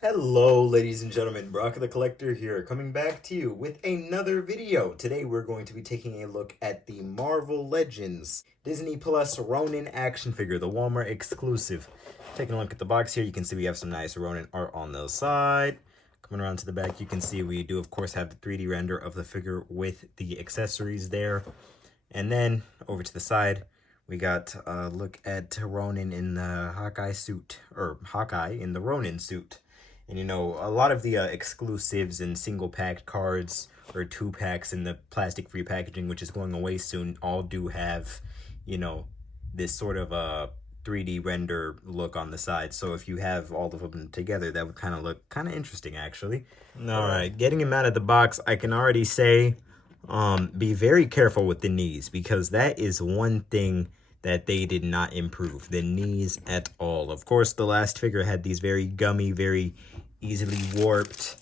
Hello, ladies and gentlemen, Brock the Collector here, coming back to you with another video. Today we're going to be taking a look at the Marvel Legends Disney Plus Ronin action figure, the Walmart exclusive. Taking a look at the box here, you can see we have some nice Ronin art on the side. Coming around to the back, you can see we do, of course, have the 3D render of the figure with the accessories there. And then over to the side, we got a look at Ronin in the Hawkeye suit, or Hawkeye in the Ronin suit. And you know, a lot of the exclusives and single packed cards or 2 packs in the plastic free packaging, which is going away soon, all do have, you know, this sort of a 3D render look on the side. So if you have all of them together, that would kind of look kind of interesting, actually. All right, getting him out of the box, I can already say, be very careful with the knees, because that is one thing that they did not improve, the knees at all. Of course, the last figure had these very gummy, very easily warped,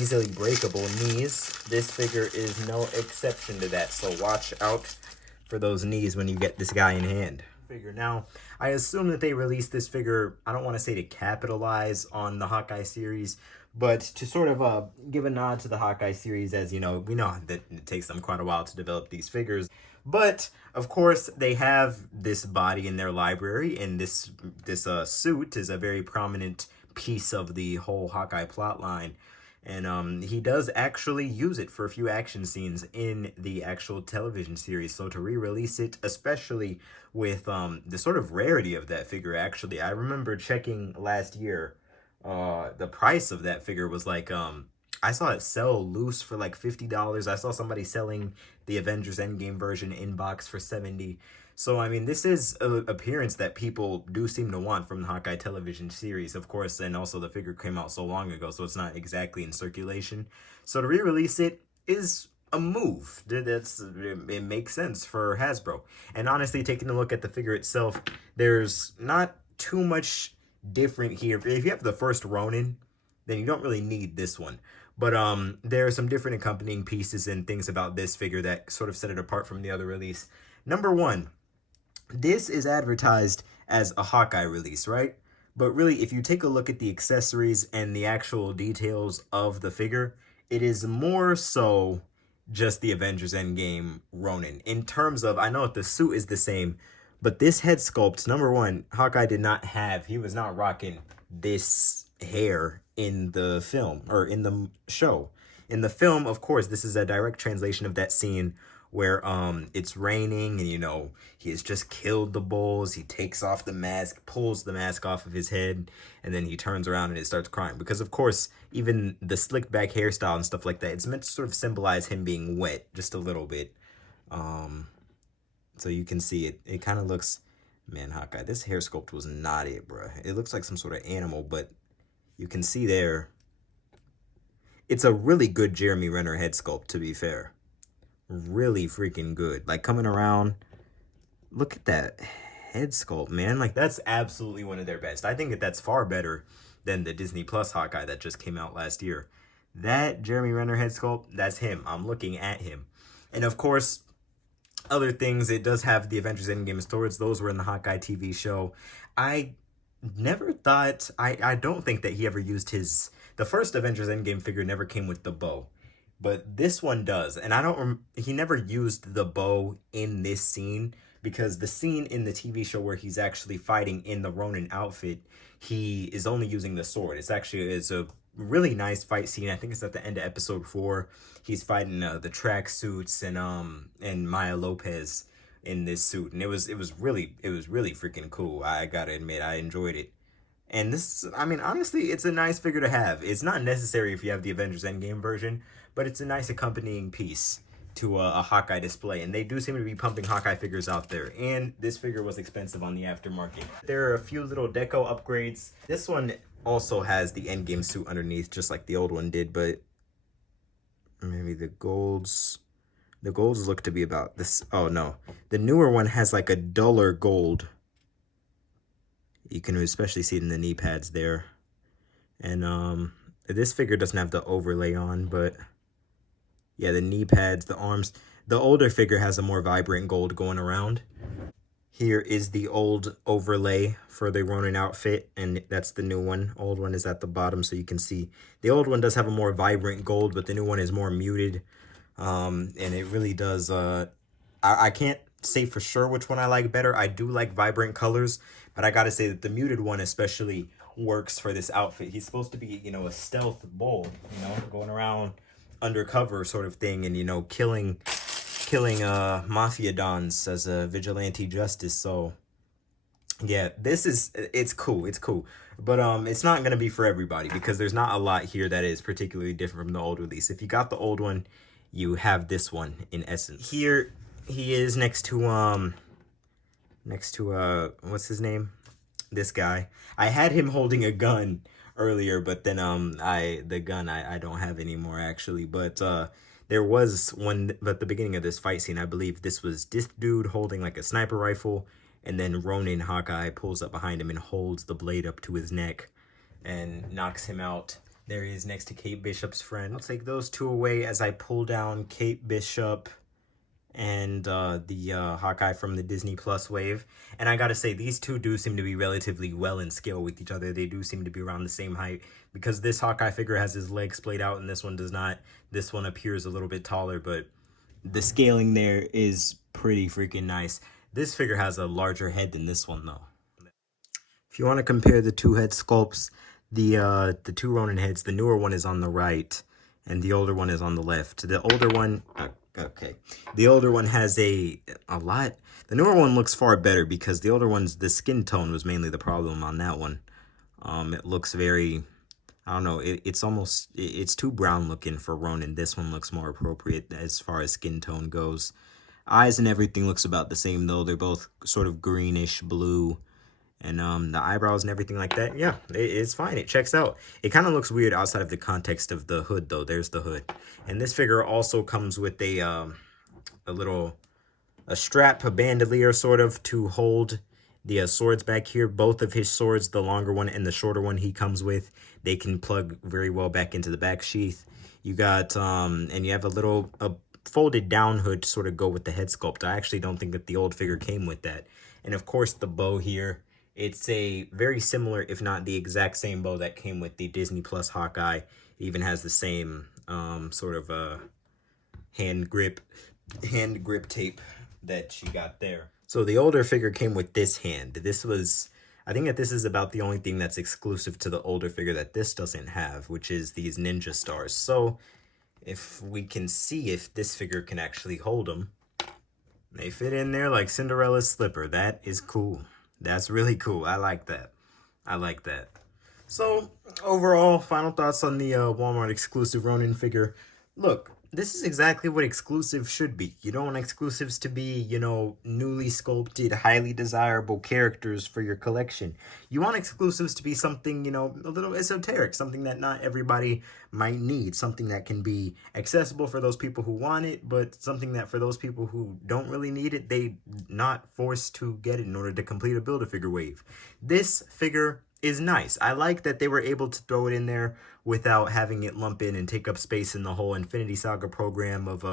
easily breakable knees. This figure is no exception to that, so watch out for those knees when you get this guy in hand. Figure now, I assume that they released this figure, I don't want to say to capitalize on the Hawkeye series, but to sort of give a nod to the Hawkeye series, as you know, we know that it takes them quite a while to develop these figures. But of course, they have this body in their library, and this suit is a very prominent piece of the whole Hawkeye plotline. And he does actually use it for a few action scenes in the actual television series. So to re-release it, especially with the sort of rarity of that figure, actually, I remember checking last year, the price of that figure was like, I saw it sell loose for like $50. I saw somebody selling the Avengers Endgame version in box for $70. So, I mean, this is an appearance that people do seem to want from the Hawkeye television series, of course, and also the figure came out so long ago, so it's not exactly in circulation. So to re-release it is a move. It makes sense for Hasbro. And honestly, taking a look at the figure itself, there's not too much different here. If you have the first Ronin, then you don't really need this one. But there are some different accompanying pieces and things about this figure that sort of set it apart from the other release. Number one, this is advertised as a Hawkeye release, right? But really, if you take a look at the accessories and the actual details of the figure, it is more so just the Avengers Endgame Ronin. In terms of, I know that the suit is the same, but this head sculpt, number one, Hawkeye did not have, he was not rocking this hair in the film, or in the show. In the film, of course, this is a direct translation of that scene where it's raining and, you know, he has just killed the bulls. He takes off the mask, pulls the mask off of his head, and then he turns around and it starts crying. Because, of course, even the slicked back hairstyle and stuff like that, it's meant to sort of symbolize him being wet just a little bit. So you can see it. It kind of looks, man, Hawkeye, this hair sculpt was not it, bro. It looks like some sort of animal, but you can see there, it's a really good Jeremy Renner head sculpt, to be fair. Really freaking good. Like, coming around, look at that head sculpt, man. Like, that's absolutely one of their best. I think that that's far better than the Disney Plus Hawkeye that just came out last year. That Jeremy Renner head sculpt, that's him. I'm looking at him. And of course, other things, it does have the Avengers Endgame stories. Those were in the Hawkeye TV show. I never thought, I don't think that he ever used his, the first Avengers Endgame figure never came with the bow. But this one does, and I don't, he never used the bow in this scene, because the scene in the TV show where he's actually fighting in the Ronin outfit, he is only using the sword. It's a really nice fight scene. I think it's at the end of episode 4. He's fighting the track suits and Maya Lopez in this suit, and it was really freaking cool. I gotta admit, I enjoyed it. And this, I mean, honestly, it's a nice figure to have. It's not necessary if you have the Avengers Endgame version, but it's a nice accompanying piece to a Hawkeye display. And they do seem to be pumping Hawkeye figures out there. And this figure was expensive on the aftermarket. There are a few little deco upgrades. This one also has the Endgame suit underneath, just like the old one did, but maybe the golds look to be about this. Oh, no. The newer one has like a duller gold. You can especially see it in the knee pads there. And this figure doesn't have the overlay on, but yeah, the knee pads, the arms. The older figure has a more vibrant gold going around. Here is the old overlay for the Ronin outfit, and that's the new one. Old one is at the bottom, so you can see. The old one does have a more vibrant gold, but the new one is more muted. And it really does, I can't say for sure which one I like better. I do like vibrant colors, but I gotta say that the muted one especially works for this outfit. He's supposed to be, you know, a stealth bull, you know, going around undercover sort of thing, and, you know, killing mafia dons as a vigilante justice. So yeah, it's cool, but it's not gonna be for everybody, because there's not a lot here that is particularly different from the old release. If you got the old one, you have this one in essence. Here he is next to what's his name, this guy. I had him holding a gun earlier, but then the gun I don't have anymore actually. But there was one at the beginning of this fight scene. I believe this was this dude holding like a sniper rifle, and then Ronin Hawkeye pulls up behind him and holds the blade up to his neck and knocks him out. There he is next to Kate Bishop's friend. I'll take those two away as I pull down Kate Bishop and the Hawkeye from the Disney Plus wave. And I gotta say, these two do seem to be relatively well in scale with each other. They do seem to be around the same height, because this Hawkeye figure has his legs splayed out and this one does not. This one appears a little bit taller, but the scaling there is pretty freaking nice. This figure has a larger head than this one though. If you want to compare the two head sculpts, the two Ronin heads, the newer one is on the right and the older one is on the left. The older one, okay, the older one has a lot. The newer one looks far better, because the older one's, the skin tone was mainly the problem on that one. It looks very, I don't know, it's too brown looking for Ronin. This one looks more appropriate as far as skin tone goes. Eyes and everything looks about the same though. They're both sort of greenish blue. And the eyebrows and everything like that, yeah, it's fine. It checks out. It kind of looks weird outside of the context of the hood, though. There's the hood. And this figure also comes with a strap, a bandolier sort of, to hold the swords back here. Both of his swords, the longer one and the shorter one he comes with, they can plug very well back into the back sheath. You got, and you have a folded down hood to sort of go with the head sculpt. I actually don't think that the old figure came with that. And of course the bow here. It's a very similar, if not the exact same bow that came with the Disney Plus Hawkeye. It even has the same sort of hand grip tape that she got there. So the older figure came with this hand. I think that this is about the only thing that's exclusive to the older figure that this doesn't have, which is these ninja stars. So if we can see if this figure can actually hold them, they fit in there like Cinderella's slipper. That is cool. That's really cool. I like that. So, overall, final thoughts on the Walmart exclusive Ronin figure. Look, this is exactly what exclusive should be. You don't want exclusives to be, you know, newly sculpted, highly desirable characters for your collection. You want exclusives to be something, you know, a little esoteric, something that not everybody might need, something that can be accessible for those people who want it, but something that for those people who don't really need it, they not forced to get it in order to complete a Build-A-Figure wave. This figure is nice. I like that they were able to throw it in there without having it lump in and take up space in the whole Infinity Saga program of,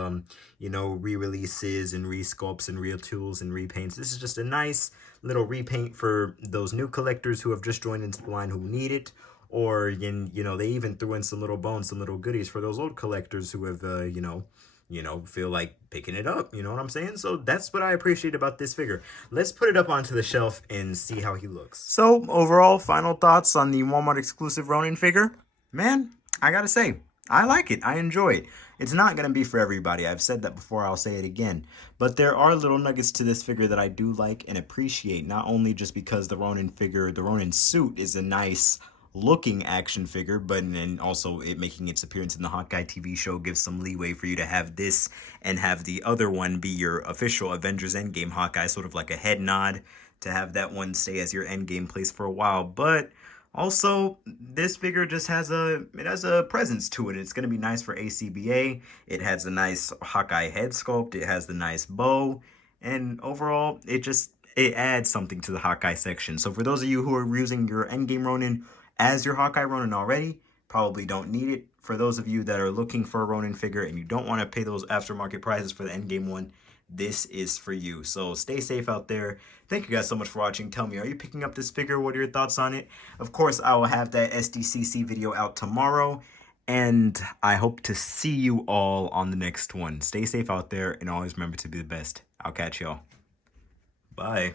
you know, re-releases and re-sculpts and retools and repaints. This is just a nice little repaint for those new collectors who have just joined into the line who need it. Or, you know, they even threw in some little bones, some little goodies for those old collectors who have, you know, feel like picking it up. You know what I'm saying? So that's what I appreciate about this figure. Let's put it up onto the shelf and see how he looks. So overall, final thoughts on the Walmart exclusive Ronin figure. Man, I gotta say, I like it. I enjoy it. It's not going to be for everybody. I've said that before. I'll say it again. But there are little nuggets to this figure that I do like and appreciate. Not only just because the Ronin figure, the Ronin suit is a nice looking action figure, but then also it making its appearance in the Hawkeye TV show gives some leeway for you to have this and have the other one be your official Avengers Endgame Hawkeye, sort of like a head nod to have that one stay as your Endgame place for a while. But also, this figure just has a presence to it. It's going to be nice for ACBA. It has a nice Hawkeye head sculpt. It has the nice bow. And overall, it adds something to the Hawkeye section. So for those of you who are using your Endgame Ronin as your Hawkeye Ronin already, probably don't need it. For those of you that are looking for a Ronin figure and you don't want to pay those aftermarket prices for the Endgame one, this is for you. So stay safe out there. Thank you guys so much for watching. Tell me, are you picking up this figure? What are your thoughts on it? Of course, I will have that SDCC video out tomorrow, and I hope to see you all on the next one. Stay safe out there, and always remember to be the best. I'll catch y'all. Bye.